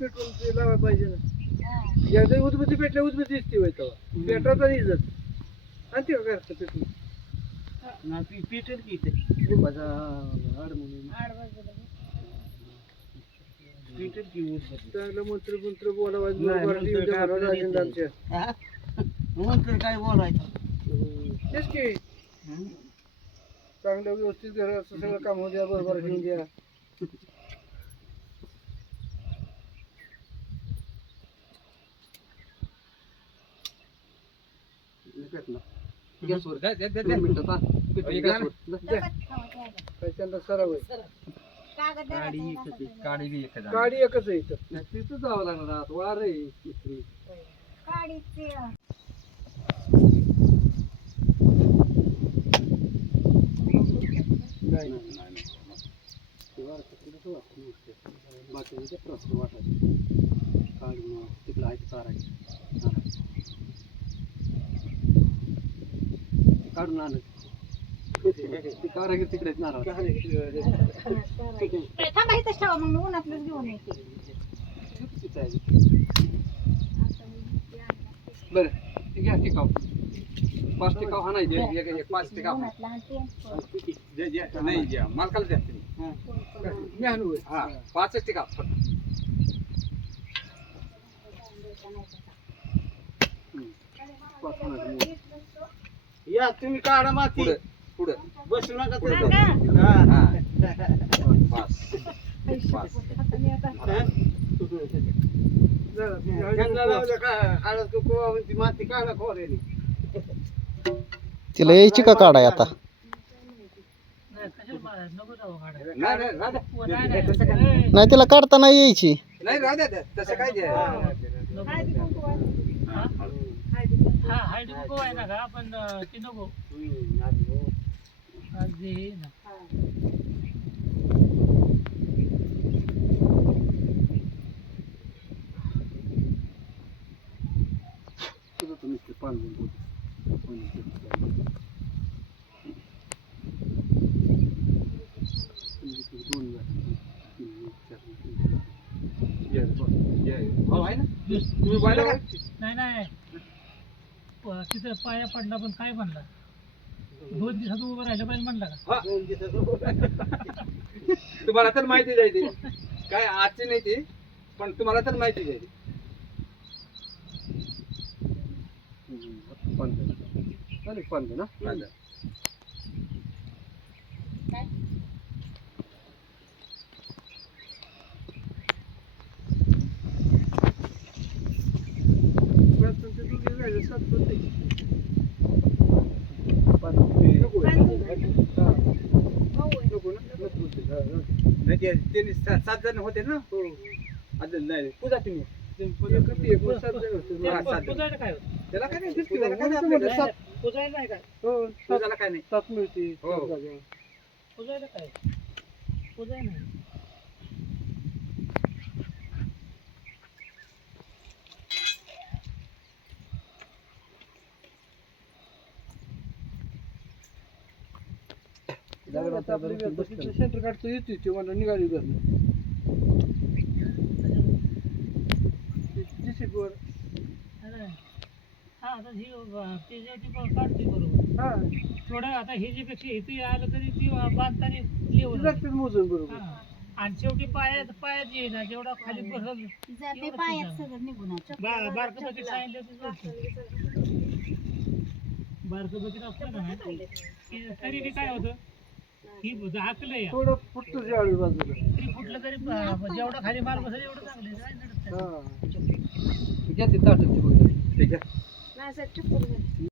Petrol ते लावायला पाहिजे ना. एकदा उदबत्ती पेटल्या उदबत्ती दिसते होय तेव्हा पेटाचा इज्जत आणि ते काय असतं पेट्रोल ना पेटेल की इथे पेटेल की उदबत्ती. चांगलं मंत्र मंत्र बोलावायचं नाही, बरोबर मंत्र काय आपल्याला येत नाही. आमच्या हा? म्हणून काय बोलायचं. तेच की चांगलं व्यवस्थित घराचं सगळं काम होऊ द्या बरोबर घेऊन द्या. गॅसवर काय द्या 2 मिनिटं पहा. पेटलं गॅसवर. काय त्यांना सराव आहे. गाडी एकच आहे इथं. तिथं जावं लागणार आता. वार आहे इथे. नाही बाकीचे प्रश्न वाटायचे काढून तिकडं आहे चारायचे काढून आणत ते कारागीर तिकडेच नारळ थांबा इथंच ठेवा मग मी उन्हातलंच घेऊन येते. बरं ते घ्या टिकाव 5 टिकाव हा नाही दे 5 टिकाव उन्हातलं आणते. नाही द्या मालकाला द्या तुम्ही हा 5 टिकाव या तुम्ही काढा माती पुढे बसू नका पुढे तिथं. जाऊ. हा. पाच त्यांना लावलं का हळद कुंकू ती माती काढा खोऱ्याने. तिला यायची का काढाय आता? नाही नाही राहू द्या. तसं काय नाही तिला काढता नाही यायची. नाही राहू द्या तसं काय द्या हळदी कुंकू हा हळदी कुंकू आहे ना का पण ती नको आज हे ना तुझं तुम्ही ते पान बोल तुम्ही बोला का नाही नाही तिथं पाया पडला पण काय म्हणला 2 दिवसात उभं राहिलं पाहिजे म्हणला का तुम्हाला तर माहिती द्यायची काय आजची नाही ती पण तुम्हाला तर माहिती द्यायची पंध ना नाही ते 7 जण होते ना अजून नाही पूजा तुम्ही पुजायला काय होतं? त्याला काय नाही पूजाला काय नाही आपल्याला. पुजायला नाही काय पूजाला काय नाही सात मिळते हो. पुजायला काय पुजायला नाही सेंटर काढतो येते ते मला निघाली करणं वर हा आता ही ते जे ती काढते बरोबर हा थोडं आता हे जे पेक्षा इथे आलं तरी ती बांधताना लेवल लागते मोजून बरोबर आणि शेवटी पायात येईना जेवढा खाली बसल जाते पायात सगळं निघून बारकं बकेट सांगितलं बारकं बकेट असलं का नाही तरी बी काय होतं ही झाकलं या थोडं फुटतो ज्यावेळी बाजूला ती फुटलं तरी जेवढा खाली माल बसेल एवढं चांगलं आहे. हा घ्या ते ताटं ते बघा ते घ्या नाही